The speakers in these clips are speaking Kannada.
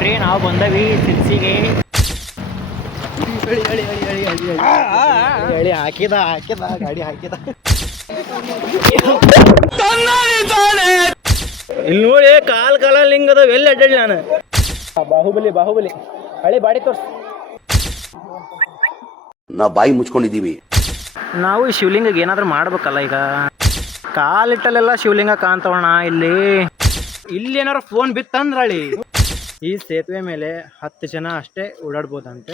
ನೋಡ್ರಿ ನಾವು ಬಂದವಿ ಸಿರ್ಸಿಗೆ ಗಾಡಿ ಹಾಕಿದ ಹಾಕಿದ ಗಾಡಿ ಹಾಕಿದ. ಇಲ್ಲಿ ನೋಡಿ ಕಾಲ್ ಕಾಲ ಲಿಂಗದ ಎಲ್ಲಿ ಅಡ್ಡಾಡಿ ನಾನು. ಬಾಹುಬಲಿ ಬಾಹುಬಲಿ. ಹಳೆ ಬಾಡಿ ತೋರ್ಸ್. ನಾವು ಬಾಯಿ ಮುಚ್ಕೊಂಡಿದ್ದೀವಿ. ನಾವು ಈ ಶಿವಲಿಂಗಕ್ಕೆ ಏನಾದ್ರೂ ಮಾಡ್ಬೇಕಲ್ಲ ಈಗ? ಕಾಲಿಟ್ಟಲ್ಲೆಲ್ಲ ಶಿವಲಿಂಗ ಕಾಣ್ತವಣ ಇಲ್ಲಿ. ಇಲ್ಲಿ ಏನಾರು ಫೋನ್ ಬಿತ್ತಂದ್ರಳಿ. ಈ ಸೇತುವೆ ಮೇಲೆ ಹತ್ತು ಜನ ಅಷ್ಟೇ ಓಡಾಡ್ಬೋದಂತೆ.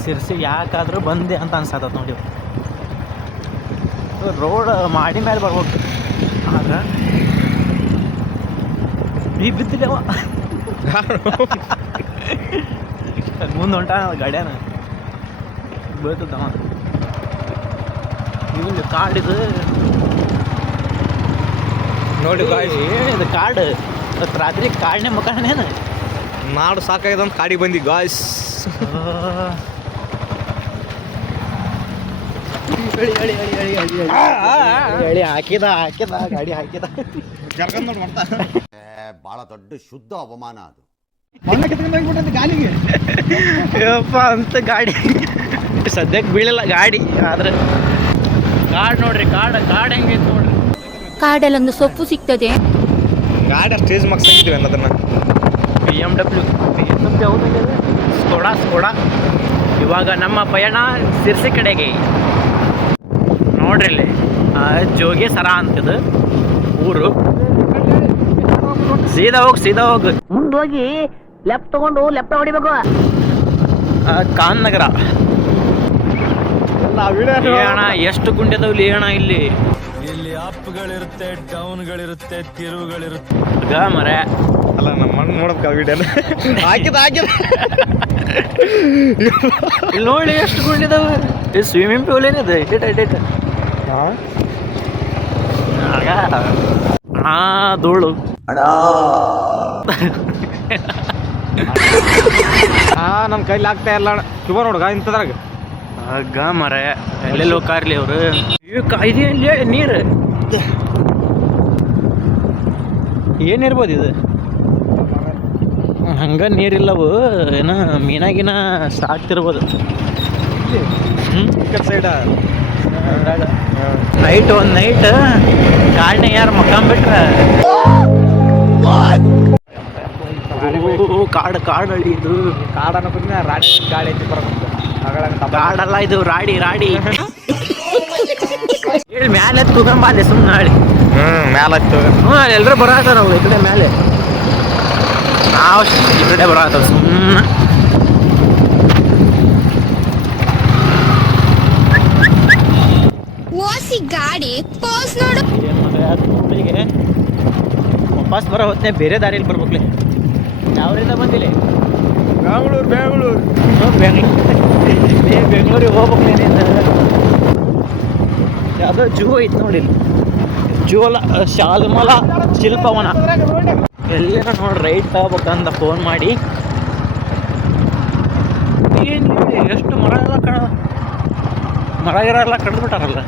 ಸಿರ್ಸಿ ಯಾಕಾದ್ರೂ ಬಂದೆ ಅಂತ ಅನ್ಸತ್ತ ನೋಡಿ. ರೋಡ್ ಮಾಡಿ ಮೇಲೆ ಬರ್ಬೇಕು ಆದ್ರ ಈ ಬಿದ್ದಿಲ್ಲವ ಮುಂದೆ ಹೊಂಟ ಗಾಡ್ಯಾನ. ಬೀಳ್ತದವ ಇಲ್ಲಿ ಕಾಡಿದು ನೋಡಿ ಏನಿದು ಕಾಡು. ಇವತ್ತು ರಾತ್ರಿ ಕಾಡನೆ ಮಕ್ಕಳನೇನು ನಾಡು ಸಾಕಾಗಿದೆ ಅಂತ ಕಾಡಿಗೆ ಬಂದಿ ಗಾಯ್ಸ್ ಹೇಳಿ ಹಾಕಿದ ಹಾಕಿದ ಗಾಡಿ ಹಾಕಿದ. ಬಹಳ ದೊಡ್ಡ ಶುದ್ಧ ಅವಮಾನ ಅದು. ಯಪ್ಪ ಅಂತ ಗಾಡಿ. ಸದ್ಯಕ್ಕೆ ಬೀಳಲ್ಲ ಗಾಡಿ ಆದ್ರೆ ಕಾಡ್ ನೋಡ್ರಿ ಕಾಡ್ ಕಾಡ್ ಹೆಂಗೈತೆ ನೋಡ್ರಿ. ಕಾಡಲ್ಲೊಂದು ಸೊಪ್ಪು ಸಿಗ್ತದೆ. ಗಾಡಿ ಸ್ಟೇಜ್ ಮಕ್ಸ್ ಆಗಿದ್ವಿ ಅನ್ನೋದನ್ನ B M W B M W ಯಾವುದಾಗಿದೆ Skoda Skoda ಇವಾಗ ನಮ್ಮ ಪಯಣ ಸಿರ್ಸಿ ಕಡೆಗೆ. ನೋಡ್ರಿ ಇಲ್ಲಿ. ಆ, ಜೋಗಿ ಸರ ಅಂತದು. ಊರು. ಸೀದಾ ಹೋಗಿ ಸೀದಾ ಹೋಗಿ. ಮುಂದೋಗಿ ಲೆಫ್ಟ್ ತಗೊಂಡು ಲೆಫ್ಟ್ ಹೊಡಿಬೇಕು. ಆ, ಕಾನ್ ನಗರ ಅಣ್ಣ ಎಷ್ಟು ಗುಂಡೆದವ್ಲಿ ಅಣ್ಣ ಇಲ್ಲಿ? ಇಲ್ಲಿ ಅಪ್ಗಳಿರುತ್ತೆ ಡೌನ್ಗಳಿರುತ್ತೆ ತಿರುವುಗಳಿರುತ್ತೆ. ಮರ. ಅಲ್ಲ ನಮ್ಮ ಮಣ್ಣು ನೋಡ್ಬೇಕು ಆ ವಿಡಿಯೋನ. ಹಾಕಿದ ಹಾಕಿದ. ಇಲ್ಲಿ ನೋಡಿ ಎಷ್ಟು ಗುಂಡಿದಾವ ಈ ಸ್ವಿಮ್ಮಿಂಗ್ ಪೂಲ್ ಏನಿದೆ? ಇಟ್ ಇಟ್ ಆ ಧೂಳು. ಆ ನಮ್ಮ ಕೈಲಿ ಆಗ್ತಾ ಇಲ್ಲ ಅಣ್ಣ. ಶುಭ ನೋಡ್ಗ ಇಂಥದ್ರಾಗ. ಆಗ ಮರ. ಎಲ್ಲೆಲ್ಲೋ ಕಾರ್ಲಿ ಅವರು? ಇದೆಯಲ್ಲಿ ಎಲ್ಲಿ ನೀರು? ಏನಿರ್ಬೋದು ಇದು? ಹಂಗ ನೀರಿಲ್ಲವು ಏನ ಮೀನಾಗಿನ ಸಾಕ್ತಿರ್ಬೋದು ಸೈಡ ನೈಟ್ ಒಂದು ನೈಟ್ ಕಾಡ್ನ ಯಾರು ಮಕ್ಕಂಬಿಟ್ರೆ ಕಾಡು ಕಾಡು ಅಳಿ ಇದು. ಕಾಡನ್ನ ಅನ್ನೋದನ್ನ ರಾಡಿ ಗಾಡಿ ಐತಿ ಬರೋದು ಕಾಡಲ್ಲ ಇದು ರಾಡಿ ರಾಡಿ. ಹೇಳಿ ಮ್ಯಾಲೆ ತುಗಂಬಾಲೆ ಸುಮ್ಮನೆ ನಾಳೆ. ಹ್ಮ್ ಮ್ಯಾಲ ಹತ್ತು ಹ್ಞೂ ಎಲ್ಲರೂ ಬರತ್ತಾರ ನಾವು ಈ ಕಡೆ ಮೇಲೆ ನಾವು ಈ ಕಡೆ ಬರತ್ತಾವ ಸುಮ್ಮನೆ ಓಸಿ ಗಾಡಿ ಪೋಸ್ ನೋಡು. ಊರಿಗೆ ವಾಪಸ್ ಬರೋ ಹೊತ್ತೆ ಬೇರೆ ದಾರಿಯಲ್ಲಿ ಬರ್ಬೇಕ್ಲೆ ಯಾವ್ರಿಂದ ಬಂದಿಲ್ಲ ಬೆಂಗಳೂರು ಬೆಂಗಳೂರು ಬೆಂಗಳೂರು ಬೆಂಗಳೂರಿಗೆ ಹೋಗ್ಬೇಕ್ಲೆ ಯಾವುದೋ ಜೂ ಐತೆ ನೋಡಿ ಇಲ್ಲಿ. ಶಾಲಮಲ ಶಿಲ್ಪವನ. ಎಲ್ಲೇನೋ ನೋಡಿ ರೈಟ್ ತಗೋಬೇಕಂತ ಫೋನ್ ಮಾಡಿ. ಏನು ಎಷ್ಟು ಮರ ಎಲ್ಲ ಕಡ ಮರ ಗಿರ ಎಲ್ಲ ಕಡ್ದು ಬಿಟ್ಟಾರಲ್ಲ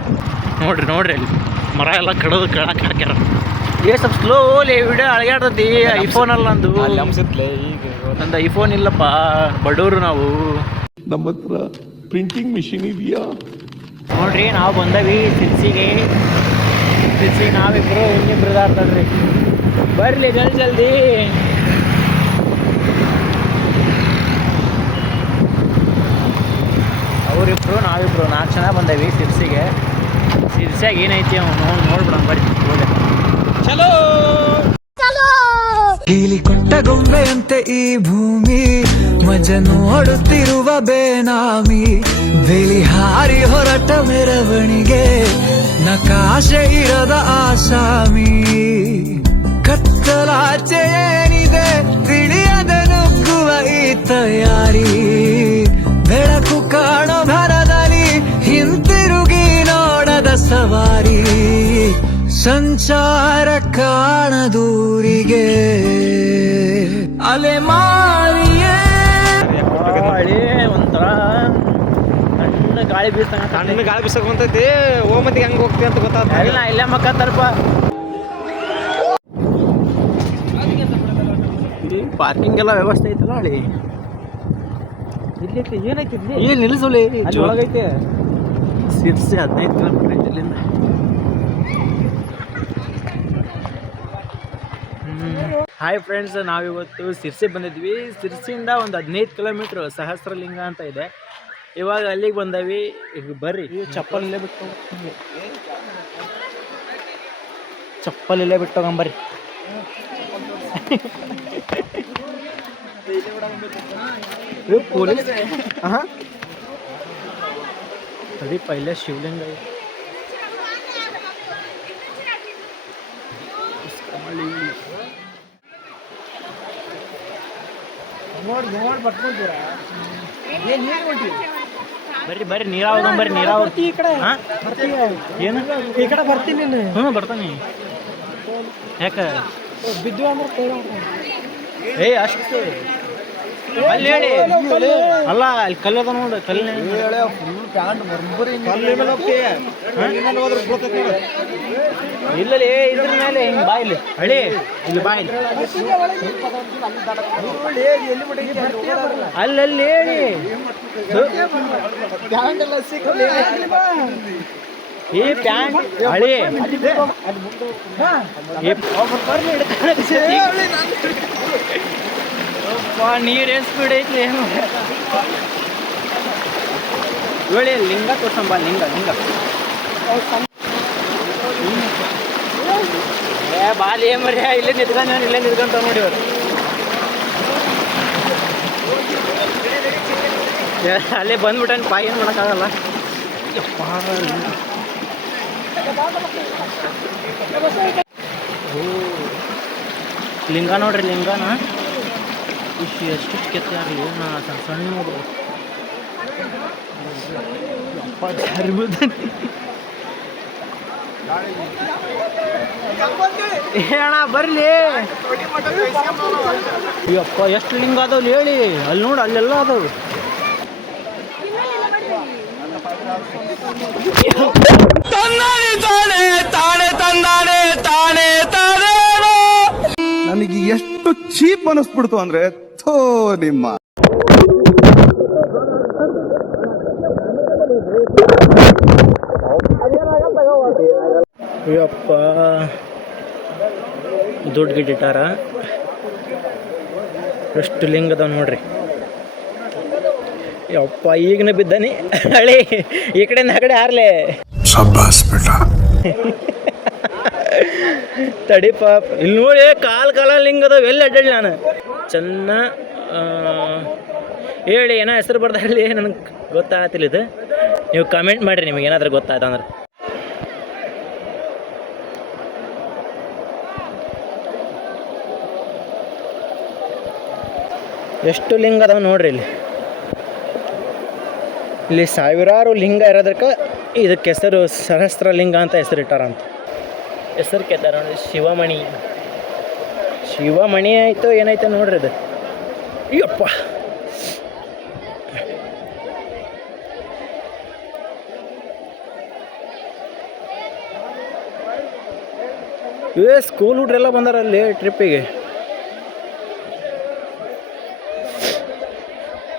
ನೋಡ್ರಿ ನೋಡ್ರಿ ಅಲ್ಲಿ. ಮರ ಎಲ್ಲ ಕಡದು ಕಡಕ್ಕೆ ಹಾಕ್ಯಾರ. ಏ ಸ್ವಲ್ಪ ಸ್ಲೋಲಿ ವಿಡಿಯೋ ಅಳಗಾಡ್ತತಿ ಐಫೋನ್ ಅಲ್ಲ ಅಂದು ಅಲ್ಲಿ ಅಂಶತ್ಲೆ ಈಗ. ನಂದು ಐಫೋನ್ ಇಲ್ಲಪ್ಪ. ಬಡವರು ನಾವು. ನಮ್ಮ ಹತ್ರ ಪ್ರಿಂಟಿಂಗ್ ಮಿಷಿನ್ ಇದೆಯಾ? ನೋಡ್ರಿ ನಾವು ಬಂದವಿ ಸಿರ್ಸಿಗೆ ಸಿರ್ಸಿ ನಾವಿಬ್ರು ಇನ್ನಿಬ್ರು ಇದಾರ್ತಾಳ್ರಿ ಬರ್ಲಿ ಜಲ್ದಿ ಜಲ್ದಿ. ಅವರಿಬ್ರು ನಾವಿಬ್ರು ನಾಲ್ಕು ಜನ ಬಂದೇವಿ ಸಿರ್ಸಿಗೆ ಸಿರ್ಸಿಯಾಗ ಏನೈತಿ ಅವ್ನು ನೋಡಿ ನೋಡ್ಬಿಡೋಣ ಬರ್ರಿ ಹೋದೆ. ಚಲೋ! ಕೀಲಿ ಕೊಟ್ಟ ಗೊಂಬೆಯಂತೆ ಈ ಭೂಮಿ ಮಜ ನೋಡುತ್ತಿರುವ ಬೇನಾಮಿ. ಬೆಳಿ ಹಾರಿ ಹೊರಟ ಮೆರವಣಿಗೆ ನಕಾಶೆ ಇರದ ಆಸಾಮಿ. ಕತ್ತಲಾಚೆ ಏನಿದೆ ತಿಳಿಯದೆ ನುಗ್ಗುವ ಈ ತಯಾರಿ. ಬೆಳಕು ಕಾಣೋ ಭರದಲ್ಲಿ ಹಿಂತಿರುಗಿ ನೋಡದ ಸವಾರಿ. ಸಂಚಾರ ಕಾಣದೂರಿಗೆ. ಅಲೆ ಸಣ್ಣ ಗಾಳಿ ಬೀಸ್ತಂಗ ಸಣ್ಣ ಗಾಳಿ ಬಿಸಕ್ ಬಂತೈತಿ. ಓ ಮತ್ತಿಗೆ ಹೆಂಗ್ ಹೋಗ್ತಿ ಅಂತ ಗೊತ್ತಾಗ್ತದೆ ಇಲ್ಲ. ಇಲ್ಲೇ ಮಕ್ಕತ್ತಾರಪ್ಪ ಪಾರ್ಕಿಂಗ್ ಎಲ್ಲ ವ್ಯವಸ್ಥೆ ಐತಲ್ಲ ಹಳಿ ಇಲ್ಲಿ ಏನೈತಿ ಇಲ್ಲಿ? ಇಲ್ಲಿ ನಿಲ್ಲಿಸಲಿ ಜೋಳಗೈತೆ ಒಳಗೈತೆ. ಸಿರ್ಸಿ ಹದಿನೈದು ಕಿಲೋಮೀಟರ್ ಐತಿ ಇಲ್ಲಿಂದ. ಹಾಯ್ ಫ್ರೆಂಡ್ಸ್ ನಾವಿವತ್ತು ಸಿರ್ಸಿ ಬಂದಿದ್ವಿ. ಸಿರ್ಸಿಯಿಂದ ಒಂದು ಹದಿನೈದು ಕಿಲೋಮೀಟ್ರ್ ಸಹಸ್ರಲಿಂಗ ಅಂತ ಇದೆ. ಇವಾಗ ಅಲ್ಲಿಗೆ ಬಂದವಿ. ಈಗ ಬರ್ರಿ. ಚಪ್ಪಲಲ್ಲೇ ಬಿಟ್ಟು ಚಪ್ಪಲಲ್ಲೇ ಬಿಟ್ಟು ಹೋಗಂಬರ್ರಿ ಪೊಲೀಸ್? ಹಾಂ ಅದೇ ಪೈಲೆ ಶಿವಲಿಂಗ. ನೋಡಿ ನೋಡಿ ಬರ್ಕೊಂತೀರಾ? ಏನು ನೀರು ಹೊಂಟಿರಿ ಬರ್ರಿ ಬರ್ರಿ ನೀರಾವರಿ ಬರ್ರಿ ನೀರಾವರಿ. ಈ ಕಡೆ ಏನು? ಈ ಕಡೆ ಬರ್ತೀನಿ ಹ್ಞೂ ಬರ್ತಾನೆ. ಯಾಕ? ಬಿದ್ದು ಅಂದ್ರೆ ಏ ಅಷ್ಟು. ಅಲ್ಲಿ ಹೇಳಿ. ಅಲ್ಲ ಅಲ್ಲಿ ಕಲ್ಲದ ನೋಡು ಕಲ್ಲಿನ. ಇಲ್ಲಲ್ಲಿ ಇದ್ರ ಮೇಲೆ ಹಿಂಗೆ ಬಾಯಿಲಿ ಹಳಿ, ಇಲ್ಲಿ ಬಾಯಿಲಿ ಅಲ್ಲಲ್ಲಿ ಹೇಳಿ. ಈ ಪ್ಯಾಂಟ್ ಹಳಿ. ನೀರು ಸ್ಪೀಡ್ ಐತಿ ಏನು? ಹೇಳಿ ಲಿಂಗ ತೋರ್ಸಂಬ, ಲಿಂಗ ಲಿಂಗ ಏ ಬಾಲಿ ಏನ್ ಮರ್ಯ? ಇಲ್ಲೇ ನಿಂತ್ಕೊಂಡು ಇಲ್ಲೇ ನಿಂತ್ಕೊಂತ ನೋಡಿ ಅವ್ರು ಅಲ್ಲಿ ಬಂದ್ಬಿಟ್ಟನ್ ಪಾಯ್ ಏನು ಮಾಡಕ್ಕಾಗಲ್ಲ. ಲಿಂಗ. ನೋಡ್ರಿ, ಲಿಂಗನ. ಇಷ್ಟು ಎಷ್ಟು ಕೆತ್ತಾರಿ ನಾ ಸಣ್ಣ ಸಣ್ಣ ಹೇಳ ಬರ್ಲಿ. ಯಪ್ಪ ಎಷ್ಟು ಲಿಂಗ ಅದಾವ್ ಹೇಳಿ. ಅಲ್ಲಿ ನೋಡು ಅಲ್ಲೆಲ್ಲ ಅದಾವ. ನನಗೆ ಎಷ್ಟು ಚೀಪ್ ಅನಿಸ್ಬಿಡ್ತು ಅಂದ್ರೆ ಥೋ ನಿಮ್ಮ. ಯಪ್ಪ ದುಡ್ಡು ಗಿಟ್ಟಿಟ್ಟಾರ ಎಷ್ಟು ಲಿಂಗ ಅದಾವ ನೋಡ್ರಿ. ಯಪ್ಪ ಈಗನೇ ಬಿದ್ದಾನಿ. ಹಳಿ ಈ ಕಡೆಯಿಂದ ಆ ಕಡೆ ಹಾರ್ಲೆ ತಡಿ ಪಾಪ. ಇಲ್ಲಿ ನೋಡಿ ಕಾಲ್ ಕಾಲ ಲಿಂಗ ಅದಾವ ಎಲ್ಲಿ ಅಡ್ಡಾಡಿ ನಾನು. ಚೆನ್ನ ಹೇಳಿ ಏನೋ ಹೆಸರು ಬರ್ದ ಹೇಳಿ ನನಗೆ ಗೊತ್ತಾಗತ್ತಿಲ್ಲ ಇದು. ನೀವು ಕಮೆಂಟ್ ಮಾಡಿರಿ ನಿಮಗೆ ಏನಾದರೂ ಗೊತ್ತಾಯ್ತು ಅಂದ್ರೆ. ಎಷ್ಟು ಲಿಂಗ ಅದಾವ ನೋಡ್ರಿ ಇಲ್ಲಿ. ಇಲ್ಲಿ ಸಾವಿರಾರು ಲಿಂಗ ಇರೋದಕ್ಕೆ ಇದಕ್ಕೆ ಹೆಸರು ಸಹಸ್ರ ಲಿಂಗ ಅಂತ ಹೆಸರು ಇಟ್ಟಾರಂತ. ಹೆಸರು ಕೆತ್ತಾರ ನೋಡಿ ಶಿವಮಣಿ. ಶಿವಮಣಿ ಆಯಿತು ಏನಾಯ್ತು ನೋಡ್ರಿ ಅದು. ಅಯ್ಯಪ್ಪ ಏ ಸ್ಕೂಲ್ ಹುಡ್ರೆಲ್ಲ ಬಂದಾರ ಅಲ್ಲಿ ಟ್ರಿಪ್ಪಿಗೆ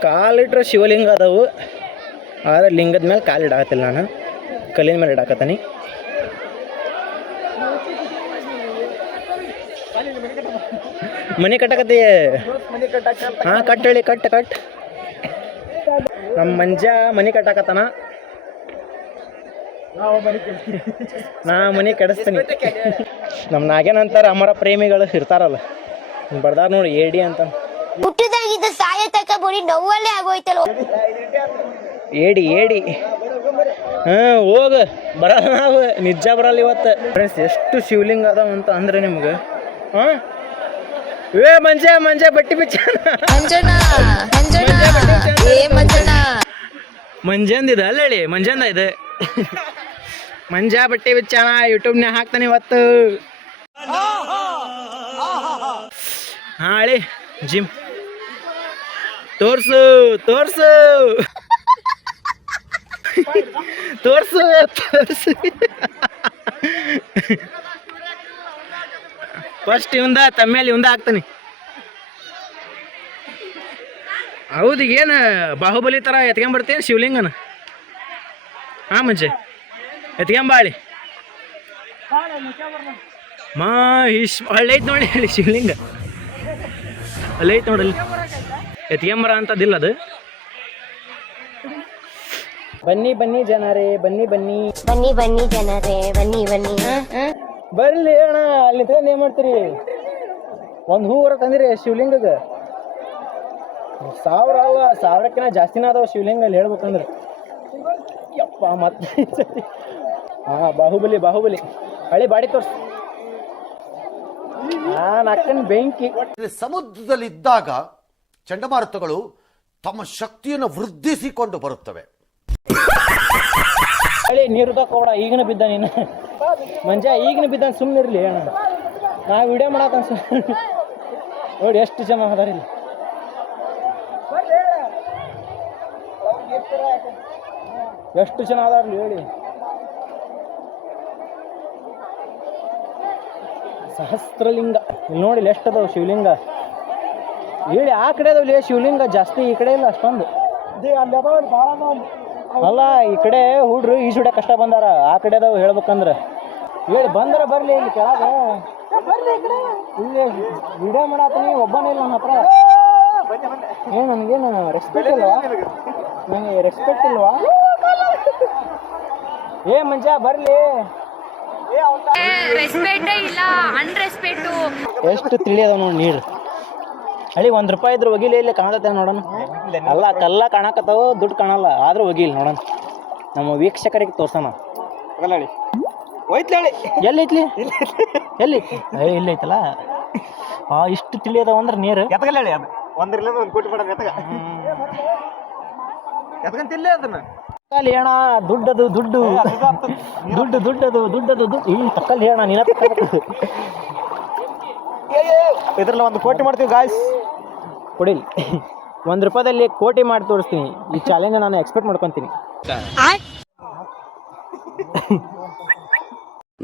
ಕಾಲಿಟ್ರೆ ಶಿವಲಿಂಗ ಅದಾವು. ಆದ್ರೆ ಲಿಂಗದ ಮೇಲೆ ಕಾಲು ಇಡಾಕತ್ತಿಲ್ಲ ನಾನು. ಕಲ್ಲಿನ ಮೇಲೆ ಇಡಾಕತ್ತೀನಿ. ಮನೆ ಕಟ್ಟಕತ್ತಿ. ಹಾಂ, ಕಟ್ ಹೇಳಿ, ಕಟ್ ಕಟ್. ನಮ್ಮ ಮಂಜ ಮನೆ ಕಟ್ಟಾಕತ್ತಾನ. ನಾ ಮನೆ ಕೆಡಿಸ್ತೀನಿ. ನಮ್ಮ ನಾಗೇನ ಅಂತಾರ ಅಮರ ಪ್ರೇಮಿಗಳು ಇರ್ತಾರಲ್ಲ. ಬರ್ದಾರ ನೋಡಿ ಏಡಿ ಅಂತ. ಹುಟ್ಟಿದಾಗಿದ್ದ ಸಾಯ ತಕ ಬರೀ ನೋವಲ್ಲೇ ಆಗೋಯ್ತಲ್ಲ ಏಡಿ ಏಡಿ ಹಾಂ ಹೋಗ. ಬರಲ್ಲ ನಾವು. ನಿಜ ಬರಲ್ಲ ಇವತ್ತು. ಫ್ರೆಂಡ್ಸ್ ಎಷ್ಟು ಶಿವಲಿಂಗ ಅದಾವ ಅಂತ ಅಂದ್ರೆ ನಿಮ್ಗೆ. ಹಾಂ? ಏ ಮಂಜ ಮಂಜ ಬಟ್ಟಿ ಬಿಚ್ಚ. ಮಂಜಂದಿದೆ ಅಲ್ಲ ಹೇಳಿ ಮಂಜಂದ ಇದೆ. ಮಂಜ ಬಟ್ಟೆ ಬಿಚ್ಚಾನ ಯೂಟ್ಯೂಬ್ನ್ಯಾಗ ಹಾಕ್ತಾನೆ ಇವತ್ತು. ಹಾಳಿ, ಜಿಮ್. ತೋರ್ಸು ತೋರ್ಸು. ತೋರ್ಸು ತೋರ್ಸು. ಫಸ್ಟ್ ಇವಂದ, ತಮ್ಮೇಲೆ ಇವಂದ ಹಾಕ್ತಾನೆ. ಹೌದು ಏನು ಬಾಹುಬಲಿ ಥರ ಎತ್ಕೊಂಬರ್ತೀನಿ ಶಿವಲಿಂಗನ. ಹಾಂ ಮುಂಚೆ ಎತ್ಕೊಂಬಾಳಿ. ಮಾ ಇಶ್ ಐತ್ ಐತೆ ನೋಡಿ ಅಲ್ಲಿ ಶಿವಲಿಂಗ. ಅಲ್ಲಿ ಐತೆ ನೋಡಲ್ಲಿ. ಎತ್ಕೊಂಬರ ಅಂತದಿಲ್ಲ ಅದು. ಬನ್ನಿ ಬನ್ನಿ ಜನರೇ ಬನ್ನಿ ಬನ್ನಿ. ಬನ್ನಿ ಬನ್ನಿ ಜನರೇ ಬನ್ನಿ ಬನ್ನಿ. ಬರ್ಲಿ ಅಣ್ಣ ಅಲ್ಲಿ ಏನ್ ಏನು ಮಾಡ್ತೀರಿ? ಒಂದು ಹೂವರ ತಂದಿರಿ ಶಿವಲಿಂಗದ ಸಾವಿರ ಅಲ್ಲ ಸಾವಿರಕ್ಕಿಂತ ಜಾಸ್ತಿನ ಅದಾವ ಶಿವಲಿಂಗ ಅಲ್ಲಿ ಹೇಳ್ಬೇಕಂದ್ರೆ. ಯಪ್ಪ ಮತ್ತೆ ಹಾಂ ಬಾಹುಬಲಿ ಬಾಹುಬಲಿ. ಹಳಿ ಬಾಡಿ ತೋರ್ಸ್. ನಾನು ಅಕ್ಕನ ಬೆಂಕಿ. ಸಮುದ್ರದಲ್ಲಿದ್ದಾಗ ಚಂಡಮಾರುತಗಳು ತಮ್ಮ ಶಕ್ತಿಯನ್ನು ವೃದ್ಧಿಸಿಕೊಂಡು ಬರುತ್ತವೆ. ಹಳಿ ನೀರು ತಕ್ಕೋಡ ಈಗಿನ ಬಿದ್ದ ನೀನು. ಮಂಜ ಈಗಿನ ಬಿದ್ದ ಸುಮ್ಮನೆ ಇರಲಿ ಅಣ್ಣ ನಾ ವಿಡಿಯೋ ಮಾಡಕ್ಕೆ ಅನ್ಸ. ನೋಡಿ ಎಷ್ಟು ಜನ ಅದಾರ ಇಲ್ಲಿ. ಎಷ್ಟು ಜನ ಅದಾರ ಹೇಳಿ. ಸಹಸ್ರಲಿಂಗ. ನೋಡಿ ಎಷ್ಟು ಅದಾವ ಶಿವಲಿಂಗ. ಹೇಳಿ ಆ ಕಡೆ ಅದಾವಲ್ಲಿ ಶಿವಲಿಂಗ ಜಾಸ್ತಿ ಈ ಕಡೆ ಇಲ್ಲ ಅಷ್ಟೊಂದು. ಅಲ್ಲ ಈ ಕಡೆ ಹುಡ್ರು ಈ ಸುಡೆ ಕಷ್ಟ ಬಂದಾರ ಆ ಕಡೆ ಅದಾವ ಹೇಳ್ಬೇಕಂದ್ರ. ಹೇಳಿ ಬಂದ್ರ ಬರ್ಲಿ ಇಲ್ಲಿ ಕೆಳಗ. ಇಲ್ಲಿ ವಿಡಿಯೋ ಮಾಡತ್ತೀನಿ ಒಬ್ಬನೇ ಇಲ್ಲ ನನ್ನ ಹತ್ರ. ಏನು ನನಗೇನು ರೆಸ್ಪೆಕ್ಟ್ ಇಲ್ವಾ? ನನಗೆ? ರೆಸ್ಪೆಕ್ಟ್ ಇಲ್ವಾ? ಏ ಮಂಜ ಬರ್ಲಿ. ರೆಸ್ಪೆಕ್ಟೇ ಇಲ್ಲ ಅನ್ರೆಸ್ಪೆಕ್ಟು ಎಷ್ಟು ತಿಳಿಯದ ನೋಡಿ ನೀರು. ಹಳಿ ಒಂದು ರೂಪಾಯಿ ಇದ್ರೆ ಒಗಿಲಿ ಇಲ್ಲಿ ಕಾಣತೈತೆ ನೋಡೋಣ. ಅಲ್ಲ ಕಲ್ಲ ಕಾಣಕತ್ತಾವ ದುಡ್ಡು ಕಾಣಲ್ಲ ಆದ್ರೂ ಒಗಿಲಿ ನೋಡೋಣ. ನಮ್ಮ ವೀಕ್ಷಕರಿಗೆ ತೋರ್ಸೋಣ. ಎಲ್ಲಿ ಐತ್ಲಿ? ಎಲ್ಲಿ? ಏ ಇಲ್ಲಿ ಐತಲ್ಲ. ಆ ಇಷ್ಟು ತಿಳಿಯದವ ಅಂದ್ರೆ ನೀರು. ಎತ್ಕಲ್ಲ ಅದು. ಒಂದ್ರಲ್ಲ ಒಂದು ಕೋಟಿ ಪಡ ಎತ್ತಗ ಎತ್ಕಂತಿಲ್ಲ ಅದನ್ನ. ತಕ್ಕಲ್ಲಿ ಹೇಳ ದುಡ್ಡದು ದುಡ್ಡು. ದುಡ್ಡು ದುಡ್ಡದು ದುಡ್ಡದು ದುಡ್ಡು. ಈ ತಕ್ಕಲ್ಲಿ ಹೇಳ ನೀನ ಇದ್ರಲ್ಲಿ ಇದ್ರಲ್ಲ ಒಂದು ಕೋಟಿ ಮಾಡ್ತೀವಿ ಗಾಯ್ಸ್ ಕೊಡಿಲಿ. ಒಂದು ರೂಪಾಯಿದಲ್ಲಿ ಕೋಟಿ ಮಾಡಿ ತೋರಿಸ್ತೀನಿ. ಈ ಚಾಲೆಂಜ್ ನಾನು ಎಕ್ಸ್ಪೆಕ್ಟ್ ಮಾಡ್ಕೊತೀನಿ.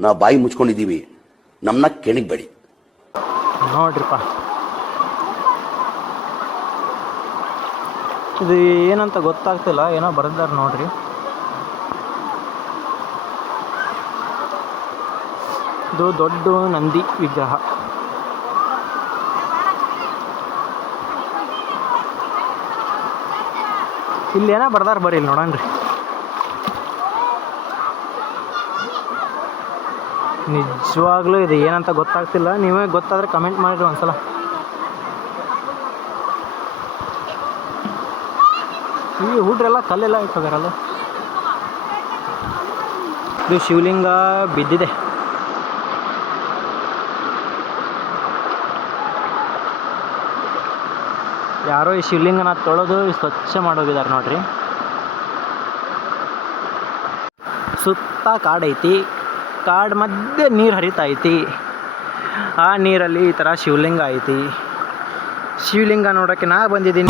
ನಾ ಬಾಯಿ ಮುಚ್ಕೊಂಡಿದ್ದೀವಿ. ನಮ್ಮನ್ನ ಕೆಣಗಬೇಡಿ. ನೋಡ್ರಿಪ್ಪ. ಇದು ಏನಂತ ಗೊತ್ತಾಗ್ತಿಲ್ಲ, ಏನೋ ಬರ್ದಾರೆ ನೋಡ್ರಿ. ಇದು ದೊಡ್ಡ ನಂದಿ ವಿಗ್ರಹ. ಇಲ್ಲಿ ಏನೋ ಬರ್ದಾರ ಬರ್ರಿ ಇಲ್ಲಿ ನೋಡೋಣ್ರಿ. ನಿಜವಾಗ್ಲೂ ಇದು ಏನಂತ ಗೊತ್ತಾಗ್ತಿಲ್ಲ ನೀವೇ ಗೊತ್ತಾದರೆ ಕಮೆಂಟ್ ಮಾಡಿರಿ ಒಂದ್ಸಲ. ಈ ಹುಡ್ರೆಲ್ಲ ಕಲ್ಲೆಲ್ಲ ಇಟ್ಕೋಗಾರಲ್ಲ ಇದು ಶಿವಲಿಂಗ ಬಿದ್ದಿದೆ. ಯಾರೋ ಈ ಶಿವಲಿಂಗನ ತೊಳೆದು ಸ್ವಚ್ಛ ಮಾಡೋಗಿದ್ದಾರೆ ನೋಡ್ರಿ. ಸುತ್ತ ಕಾಡೈತಿ ಕಾಡ್ ಮಧ್ಯೆ ನೀರು ಹರಿತಾ ಐತಿ. ಆ ನೀರಲ್ಲಿ ಈ ಥರ ಶಿವಲಿಂಗ ಐತಿ. ಶಿವಲಿಂಗ ನೋಡೋಕೆ ನಾ ಬಂದಿದ್ದೀನಿ.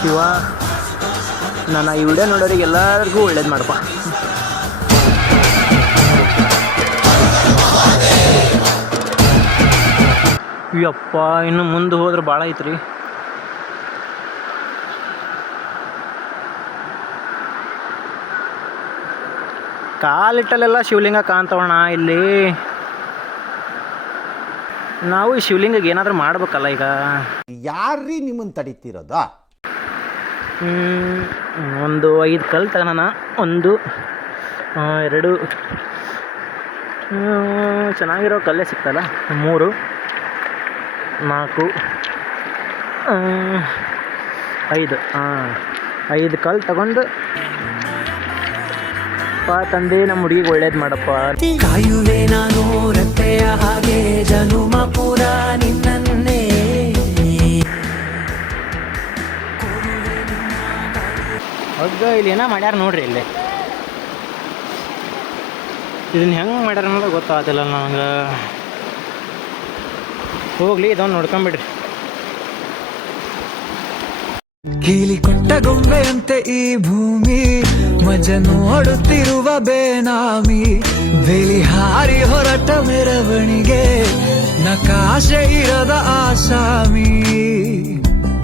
ಶಿವ. ನನ್ನ ಈ ವಿಡಿಯೋ ನೋಡೋರಿಗೆ ಎಲ್ಲರಿಗೂ ಒಳ್ಳೇದು ಮಾಡಪ್ಪ ಯಪ್ಪ ಇನ್ನು ಮುಂದೆ ಹೋದ್ರೆ ಭಾಳ ಐತ್ರಿ. ಕಾಲಿಟ್ಟಲ್ಲೆಲ್ಲ ಶಿವಲಿಂಗ ಕಾಣ್ತವಣ್ಣ ಇಲ್ಲಿ. ನಾವು ಈ ಶಿವಲಿಂಗಕ್ಕೆ ಏನಾದರೂ ಮಾಡ್ಬೇಕಲ್ಲ ಈಗ. ಯಾರ್ರೀ ನಿಮ್ಮನ್ನು ತಡೀತಿರೋದ? ಒಂದು ಐದು ಕಲ್ಲು ತಗೋಣ ಒಂದು ಎರಡು. ಚೆನ್ನಾಗಿರೋ ಕಲ್ಲೇ ಸಿಗ್ತಲ್ಲ? ಮೂರು ನಾಲ್ಕು ಐದು. ಹಾಂ ಐದು ಕಲ್ಲು ತಗೊಂಡು ಪಾ ತಂದೆ ನಮ್ಮ ಹುಡುಗಿಗೆ ಒಳ್ಳೇದು ಮಾಡಪ್ಪ. ಕಾಯುವೆ ನಾನು ರತ್ತೆಯ ಹಾಗೆ ಜನುಮ ಪುರ ನಿನ್ನನ್ನೇ. ಹಗ್ಗ ಇಲ್ಲಿ ಏನೋ ಮಾಡ್ಯಾರ ನೋಡ್ರಿ ಇಲ್ಲಿ. ಇದನ್ನ ಹೆಂಗ್ ಮಾಡ್ಯಾರ ಅನ್ನೋದು ಗೊತ್ತಾಗತ್ತಿಲ್ಲ ನನಗೆ ಹೋಗ್ಲಿ ಇದೊಂದು ನೋಡ್ಕೊಂಬಿಡ್ರಿ. ಕೀಲಿ ಕೊಟ್ಟ ಗೊಂಬೆಯಂತೆ ಈ ಭೂಮಿ. ಮಜ ಹೊಡುತ್ತಿರುವ ಬೇನಾಮಿ, ಬೇಲಿ ಹಾರಿ ಹೊರಟ ಮೆರವಣಿಗೆ, ನಕಾಶೆ ಇರದ ಆಸಾಮಿ.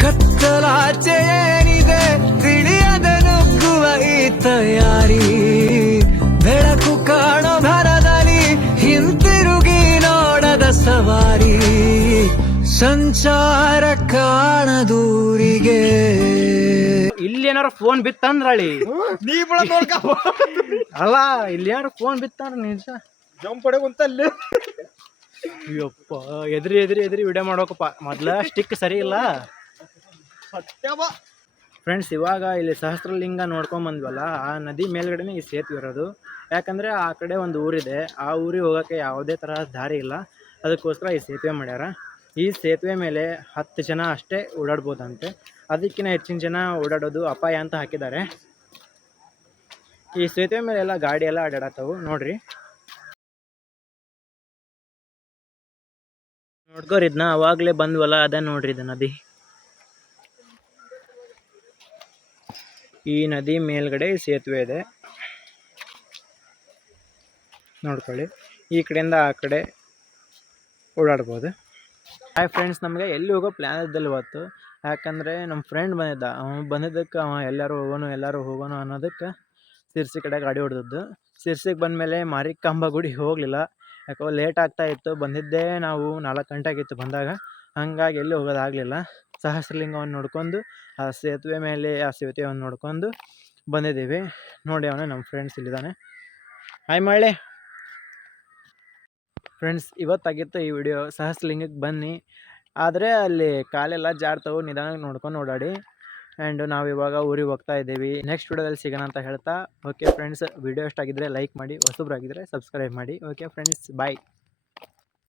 ಕತ್ತಲಾಚೆ ಏನಿದೆ ತಿಳಿಯದ ನುಗ್ಗುವ ಈ ತಯಾರಿ ಬೆಳಕು ಕಾಣೋ ಭರದಲ್ಲಿ ಹಿಂತಿರುಗಿ ನೋಡದ ಸವಾರಿ. ಸಂಚಾರ ಕಾಣದೂರಿಗೆ. ಇಲ್ಲಿ ಏನಾರ ಫೋನ್ ಬಿತ್ತಂದ್ರಳಿ ನೀ ಬಿಡ ನೋಡ್ಕ ಅಲ್ಲ ಇಲ್ಲಿ ಯಾರು ಫೋನ್ ಬಿತ್ತಾರ ನಿಜ? ಜಂಪ್ ಹೊಡೆ ಕುಂತ ಅಲ್ಲಿ. ಅಯ್ಯಪ್ಪ ಎದ್ರಿ ಎದ್ರಿ ಎದ್ರಿ ವಿಡಿಯೋ ಮಾಡೋಕಪ್ಪ. ಮೊದ್ಲ ಸ್ಟಿಕ್ ಸರಿ ಇಲ್ಲ. ಫ್ರೆಂಡ್ಸ್ ಇವಾಗ ಇಲ್ಲಿ ಸಹಸ್ರಲಿಂಗ ನೋಡ್ಕೊಂಡ್ ಬಂದ್ವಲ್ಲ ಆ ನದಿ ಮೇಲ್ಗಡೆನೆ ಈ ಸೇತುವೆ ಇರೋದು. ಯಾಕಂದ್ರೆ ಆ ಕಡೆ ಒಂದು ಊರಿದೆ. ಆ ಊರಿಗೆ ಹೋಗಕ್ಕೆ ಯಾವುದೇ ಥರ ದಾರಿ ಇಲ್ಲ. ಅದಕ್ಕೋಸ್ಕರ ಈ ಸೇತುವೆ ಮಾಡ್ಯಾರ. ಈ ಸೇತುವೆ ಮೇಲೆ ಹತ್ತು ಜನ ಅಷ್ಟೇ ಓಡಾಡ್ಬೋದಂತೆ. ಅದಕ್ಕಿಂತ ಹೆಚ್ಚಿನ ಜನ ಓಡಾಡೋದು ಅಪಾಯ ಅಂತ ಹಾಕಿದ್ದಾರೆ. ಈ ಸೇತುವೆ ಮೇಲೆ ಎಲ್ಲ ಗಾಡಿ ಎಲ್ಲ ಅಡ್ಡಾಡತ್ತವು. ನೋಡ್ರಿ. ನೋಡ್ಕೋರಿದ್ನ ಅವಾಗಲೇ ಬಂದ್ವಲ್ಲ, ಅದ ನೋಡ್ರಿ ಇದು ನದಿ. ಈ ನದಿ ಮೇಲ್ಗಡೆ ಸೇತುವೆ ಇದೆ. ನೋಡ್ಕೊಳ್ಳಿ. ಈ ಕಡೆಯಿಂದ ಆ ಕಡೆ ಓಡಾಡ್ಬೋದು. ಹಾಯ್ ಫ್ರೆಂಡ್ಸ್ ನಮಗೆ ಎಲ್ಲಿ ಹೋಗೋ ಪ್ಲ್ಯಾನ್ ಇದ್ದಲ್ಲಿ ಇವತ್ತು ಯಾಕಂದರೆ ನಮ್ಮ ಫ್ರೆಂಡ್ ಬಂದಿದ್ದ. ಅವ ಬಂದಿದ್ದಕ್ಕೆ ಅವ ಎಲ್ಲರೂ ಹೋಗೋನು ಎಲ್ಲರೂ ಹೋಗೋನು ಅನ್ನೋದಕ್ಕೆ ಸಿರ್ಸಿ ಕಡೆ ಗಾಡಿ ಹೊಡೆದದ್ದು. ಸಿರ್ಸಿಗೆ ಬಂದಮೇಲೆ ಮಾರಿಕಾಂಬ ಗುಡಿಗೆ ಹೋಗಲಿಲ್ಲ. ಯಾಕೋ ಲೇಟ್ ಆಗ್ತಾ ಇತ್ತು. ಬಂದಿದ್ದೇ ನಾವು ನಾಲ್ಕು ಗಂಟೆ ಆಗಿತ್ತು ಬಂದಾಗ. ಹಾಗಾಗಿ ಎಲ್ಲಿ ಹೋಗೋದಾಗಲಿಲ್ಲ ಸಹಸ್ರಲಿಂಗವನ್ನು ನೋಡ್ಕೊಂಡು, ಆ ಸೇತುವೆ ಮೇಲೆ, ಆ ಸೇತುವೆಯನ್ನು ನೋಡ್ಕೊಂಡು ಬಂದಿದ್ದೀವಿ. ನೋಡಿ ಅವನೇ ನಮ್ಮ ಫ್ರೆಂಡ್ಸ್ ಇಲ್ಲಿದ್ದಾನೆ ಹಾಯ್ ಮಳೆ. ಫ್ರೆಂಡ್ಸ್ ಇವತ್ತಾಗಿತ್ತು ಈ ವಿಡಿಯೋ ಸಹಸ್ರಲಿಂಗಕ್ಕೆ ಬನ್ನಿ. ಆದರೆ ಅಲ್ಲಿ ಕಾಲೆಲ್ಲ ಜಾರ್ತವು ನಿಧಾನಕ್ಕೆ ನೋಡ್ಕೊಂಡು ಓಡಾಡಿ. ಆ್ಯಂಡ್ ನಾವು ಇವಾಗ ಊರಿಗೆ ಹೋಗ್ತಾ ಇದ್ದೀವಿ. ನೆಕ್ಸ್ಟ್ ವಿಡಿಯೋದಲ್ಲಿ ಸಿಗೋಣ ಅಂತ ಹೇಳ್ತಾ. ಓಕೆ ಫ್ರೆಂಡ್ಸ್ ವಿಡಿಯೋ ಇಷ್ಟ ಆಗಿದ್ದರೆ ಲೈಕ್ ಮಾಡಿ ಹೊಸಬ್ರಾಗಿದ್ದರೆ ಸಬ್ಸ್ಕ್ರೈಬ್ ಮಾಡಿ. Okay friends bye